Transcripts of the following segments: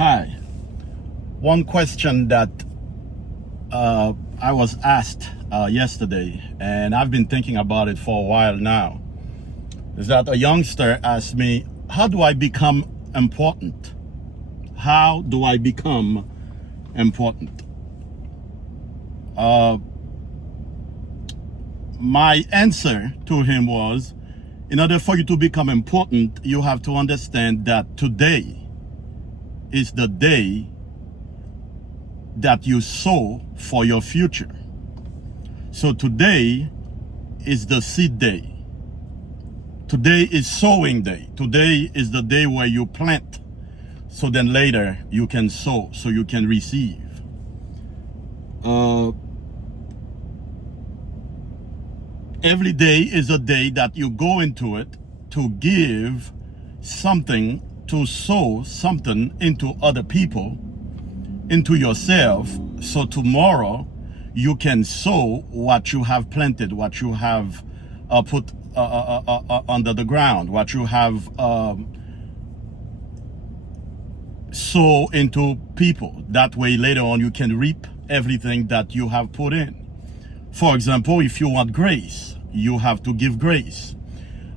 Hi. One question that I was asked yesterday, and I've been thinking about it for a while now, is that a youngster asked me, how do I become important? How do I become important? My answer to him was, in order for you to become important, you have to understand that today is the day that you sow for your future. So today is the seed day. Today is sowing day. Today is the day where you plant. So then later you can sow, so you can receive. Every day is a day that you go into it to give something, to sow something into other people, into yourself, so tomorrow you can sow what you have planted, what you have put under the ground, what you have sow into people. That way later on you can reap everything that you have put in. For example, if you want grace, you have to give grace.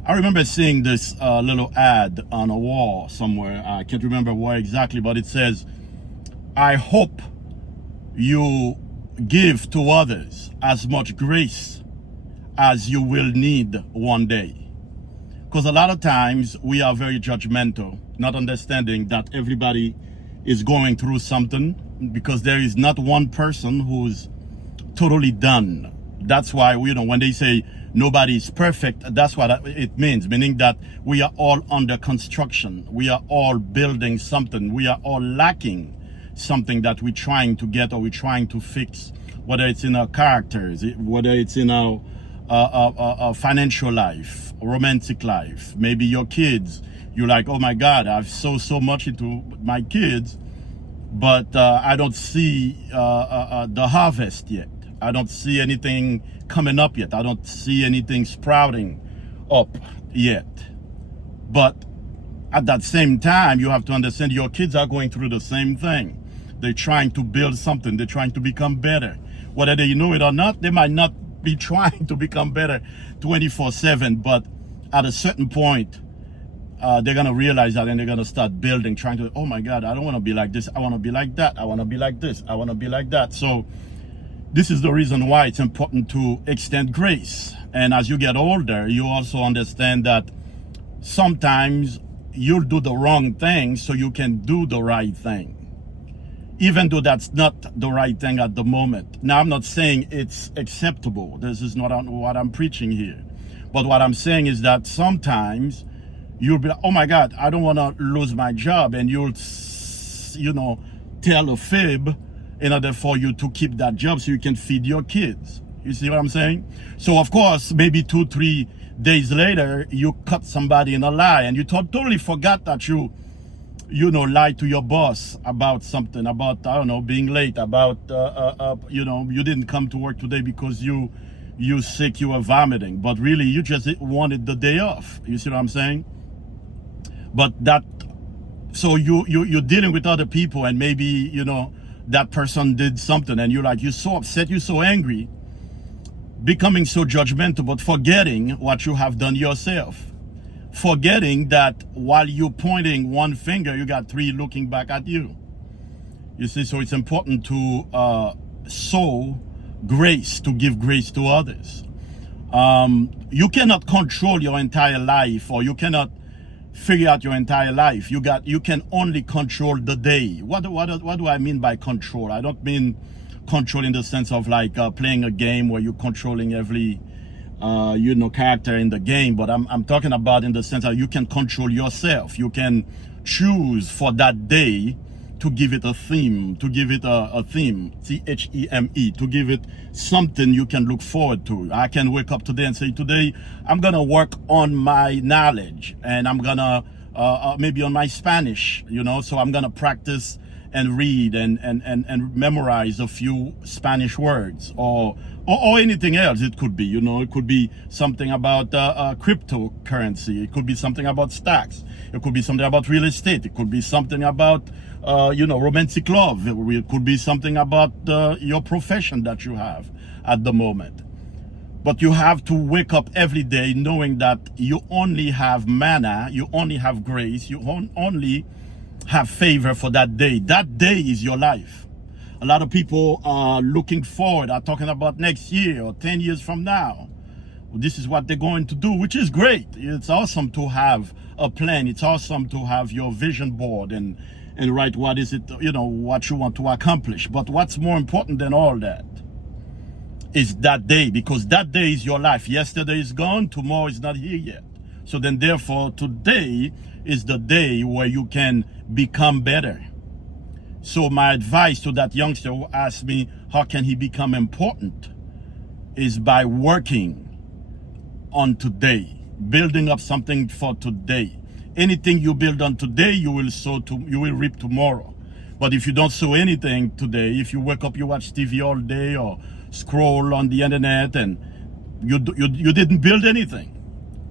I remember seeing this little ad on a wall somewhere. I can't remember where exactly, but it says, I hope you give to others as much grace as you will need one day. Because a lot of times we are very judgmental, not understanding that everybody is going through something, because there is not one person who's totally done. That's why, when they say nobody is perfect, that's what it means, meaning that we are all under construction. We are all building something. We are all lacking something that we're trying to get or we're trying to fix, whether it's in our characters, whether it's in our financial life, romantic life, maybe your kids. You're like, oh my God, I've sowed so much into my kids, but I don't see the harvest yet. I don't see anything coming up yet. I don't see anything sprouting up yet. But at that same time, you have to understand your kids are going through the same thing. They're trying to build something. They're trying to become better. Whether they know it or not, they might not be trying to become better 24/7, but at a certain point, they're going to realize that, and they're going to start building, trying to, oh my God, I don't want to be like this. I want to be like that. I want to be like this. I want to be like that. So this is the reason why it's important to extend grace. And as you get older, you also understand that sometimes you'll do the wrong thing so you can do the right thing, even though that's not the right thing at the moment. Now, I'm not saying it's acceptable. This is not what I'm preaching here. But what I'm saying is that sometimes you'll be like, oh my God, I don't want to lose my job. And you'll, tell a fib in order for you to keep that job so you can feed your kids. You see what I'm saying? So of course, maybe 2-3 days later, you cut somebody in a lie, and you totally forgot that you lied to your boss about something, about, I don't know, being late, about, you didn't come to work today because you sick, you were vomiting, but really you just wanted the day off. You see what I'm saying? But so you're dealing with other people, and maybe, that person did something, and you're so upset, you're so angry, becoming so judgmental, but forgetting what you have done yourself. Forgetting that while you're pointing one finger, you got 3 looking back at you. You see, so it's important to sow grace, to give grace to others. You cannot control your entire life, or you cannot figure out your entire life. You can only control the day. What do I mean by control? I don't mean control in the sense of like playing a game where you're controlling every character in the game, but I'm talking about in the sense that you can control yourself. You can choose for that day to give it a theme, Theme, to give it something you can look forward to. I can wake up today and say, today I'm gonna work on my knowledge, and I'm gonna maybe on my Spanish, so I'm gonna practice and read and memorize a few Spanish words, or anything else. It could be, it could be something about cryptocurrency. It could be something about stocks. It could be something about real estate. It could be something about romantic love. It could be something about your profession that you have at the moment. But you have to wake up every day knowing that you only have manna, you only have grace, you only have favor for that day. That day is your life. A lot of people are looking forward, are talking about next year or 10 years from now. This is what they're going to do, which is great. It's awesome to have a plan. It's awesome to have your vision board and write what is it, what you want to accomplish. But what's more important than all that is that day, because that day is your life. Yesterday is gone, tomorrow is not here yet. So then therefore today is the day where you can become better. So my advice to that youngster who asked me how can he become important is by working on today, building up something for today. Anything you build on today, you will reap tomorrow. But if you don't sow anything today, if you wake up, you watch TV all day or scroll on the internet and you didn't build anything,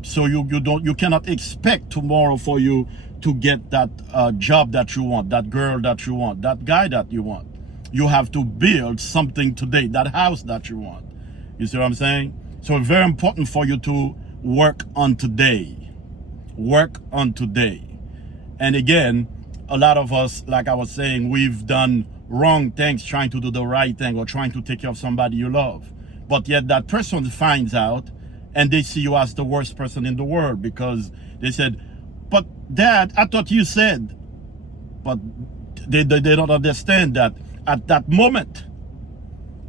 so you cannot expect tomorrow for you to get that job that you want, that girl that you want, that guy that you want. You have to build something today, that house that you want. You see what I'm saying? So it's very important for you to work on today. Work on today. And again, a lot of us, like I was saying, we've done wrong things trying to do the right thing or trying to take care of somebody you love. But yet that person finds out and they see you as the worst person in the world because they said, but Dad, I thought you said. But they don't understand that at that moment,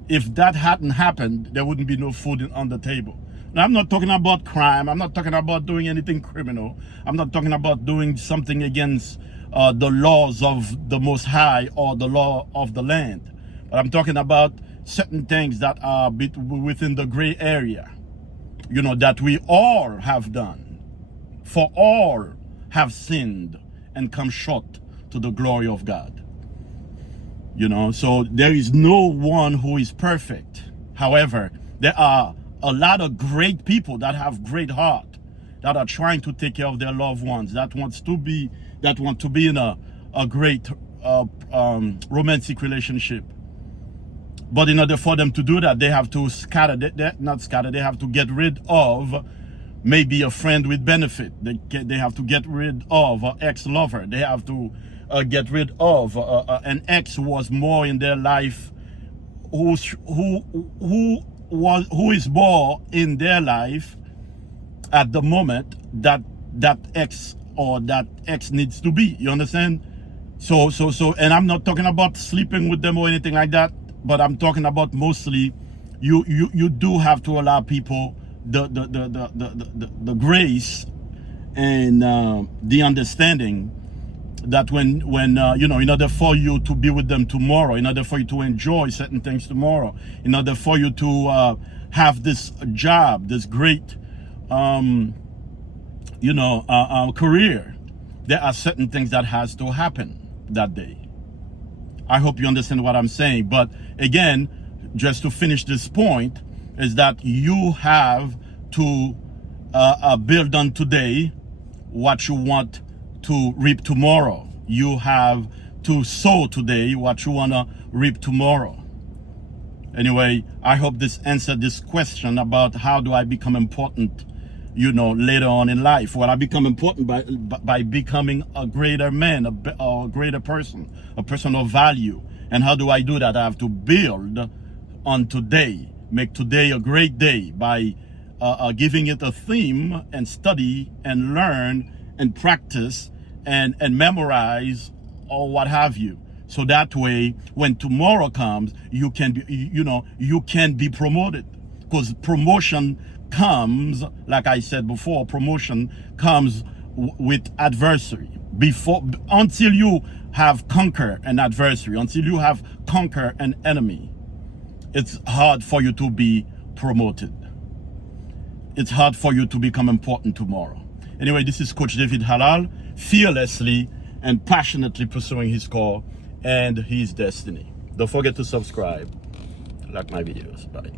if that hadn't happened, there wouldn't be no food on the table. Now, I'm not talking about crime. I'm not talking about doing anything criminal. I'm not talking about doing something against the laws of the Most High or the law of the land. But I'm talking about certain things that are within the gray area, that we all have done. For all have sinned and come short to the glory of God. So there is no one who is perfect. However, there are a lot of great people that have great heart, that are trying to take care of their loved ones, that want to be in a great romantic relationship. But in order for them to do that, they have to they have to get rid of maybe a friend with benefit. They have to get rid of an ex-lover. They have to get rid of an ex who was more in their life, who is more in their life at the moment that ex or that ex needs to be. You understand? So, and I'm not talking about sleeping with them or anything like that, but I'm talking about mostly you do have to allow people the grace and the understanding that when in order for you to be with them tomorrow, in order for you to enjoy certain things tomorrow, in order for you to have this job, this great career, there are certain things that has to happen that day. I hope you understand what I'm saying. But again, just to finish this point, is that you have to build on today what you want to reap tomorrow. You have to sow today what you want to reap tomorrow. Anyway, I hope this answered this question about how do I become important, later on in life. Well, I become important by becoming a greater man, a greater person, a person of value. And how do I do that? I have to build on today, make today a great day by giving it a theme and study and learn and practice and memorize or what have you. So that way, when tomorrow comes, you can be promoted, because promotion comes, like I said before, promotion comes with adversary. Until you have conquered an adversary, until you have conquered an enemy, it's hard for you to be promoted. It's hard for you to become important tomorrow. Anyway, this is Coach David Halal, fearlessly and passionately pursuing his call and his destiny. Don't forget to subscribe, like my videos. Bye.